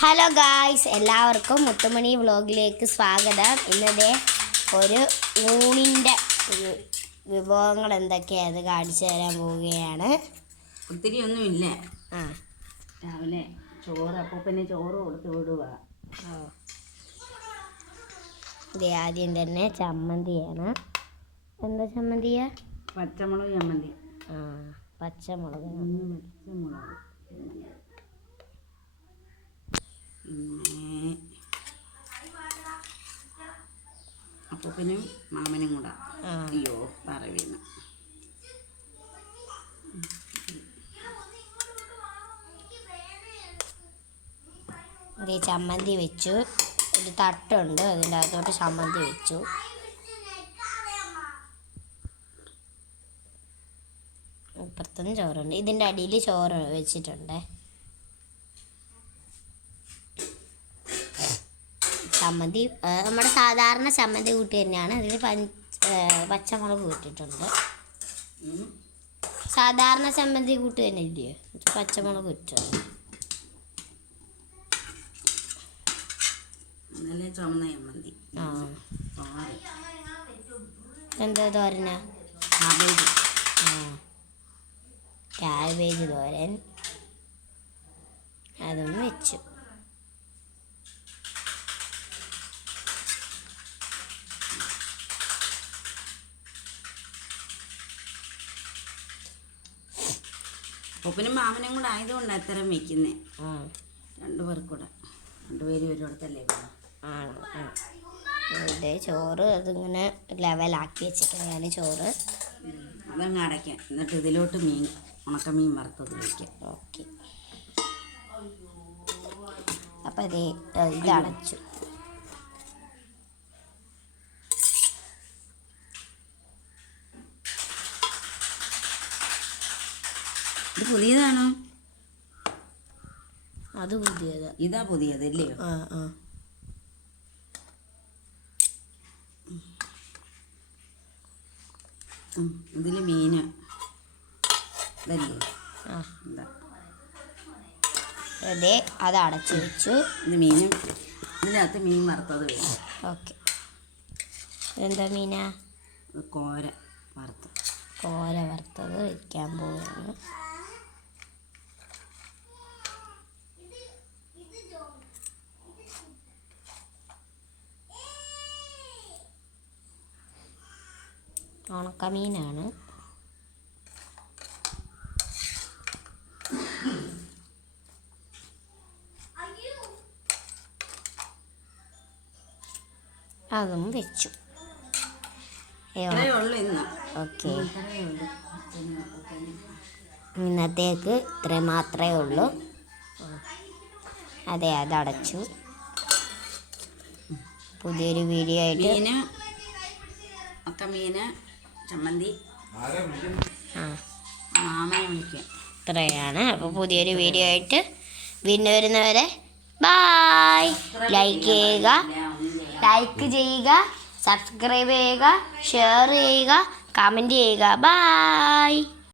Hello guys, എല്ലാവർക്കും മുത്തുമണി വ്ളോഗിലേക്ക് സ്വാഗതം. ഇന്നത്തെ ഒരു ഊണിൻ്റെ വിഭവങ്ങൾ എന്തൊക്കെയാണ് കാണിച്ചു തരാൻ പോവുകയാണ്. ഒത്തിരി ഒന്നുമില്ല. രാവിലെ ചോറ് അപ്പൂപ്പന് ചോറ് കൊടുത്ത് വിടുക. ഇത് ആദ്യം തന്നെ ചമ്മന്തിയാണ്. എന്താ ചമ്മന്തിയാ? പച്ചമുളക് ചമ്മന്തി. പച്ചമുളക്. പിന്നെ അപ്പൂപ്പനും മാമനും കൂടെ. അയ്യോ പറവീന്ന് ചമ്മന്തി വെച്ചു. ഒരു തട്ടുണ്ട്, അതിൻ്റെ അകത്തോട്ട് ചമ്മന്തി വെച്ചു. ഇപ്പുറത്തും ചോറുണ്ട്. ഇതിൻ്റെ അടിയിൽ ചോറ് വെച്ചിട്ടുണ്ട്. ചമ്മന്തി നമ്മുടെ സാധാരണ ചമ്മന്തി കൂട്ടി തന്നെയാണ്. അതിൽ പച്ചമുളക് കൂട്ടിയിട്ടുണ്ട്. സാധാരണ ചമ്മന്തി കൂട്ടി തന്നെ ഇല്ലയോ? പച്ചമുളക് ഇട്ടുണ്ട്. ചമ്മന്തി. എന്താ തോരന? ക്യാബേജ് തോരൻ, അതും വെച്ചു. ഒപ്പനും മാമനും കൂടെ ആയതുകൊണ്ട് അത്തരം വെക്കുന്നേ. രണ്ടുപേർക്കൂടെ, രണ്ടുപേരും ഒരിടത്തല്ലേ. ഇത് ചോറ് അതിങ്ങനെ ലെവലാക്കി വെച്ചിട്ടുണ്ട്. ഞാൻ ചോറ് അതങ്ങ് അടയ്ക്കാം. എന്നിട്ട് ഇതിലോട്ട് മീൻ, ഉണക്കമീൻ വറുത്തത് വയ്ക്കാം. ഓക്കെ. അപ്പം ഇത് അടച്ചു. ഇത് പുതിയതാണോ? അത് പുതിയത്. ഇതാ പുതിയതല്ലേ? ഇതിൽ മീന് ഇതല്ലേ? അതെ, അത് അടച്ചു വെച്ചു. ഇത് മീനും ഇതിനകത്ത് മീൻ വറുത്തത് വരും. ഓക്കെ. എന്താ മീനാ? കോര വറുത്തത്. കോര വറുത്തത് വയ്ക്കാൻ പോവുകയാണ്. ഉണക്കമീനാണ്. അതും വെച്ചു. ഓക്കെ, ഇന്നത്തേക്ക് ഇത്ര മാത്രമേ ഉള്ളൂ. അതെ, അതടച്ചു. പുതിയൊരു വീഡിയോ ആയിട്ട് മീന് ചമ്മന്തി മാമനെ വിളിക്കുക. ഇത്രയാണ്. അപ്പോൾ പുതിയൊരു വീഡിയോ ആയിട്ട് വീണ്ടും വരുന്നവരെ ബായ്. ലൈക്ക് ചെയ്യുക, സബ്സ്ക്രൈബ് ചെയ്യുക, ഷെയർ ചെയ്യുക, കമൻറ്റ് ചെയ്യുക. ബായ്.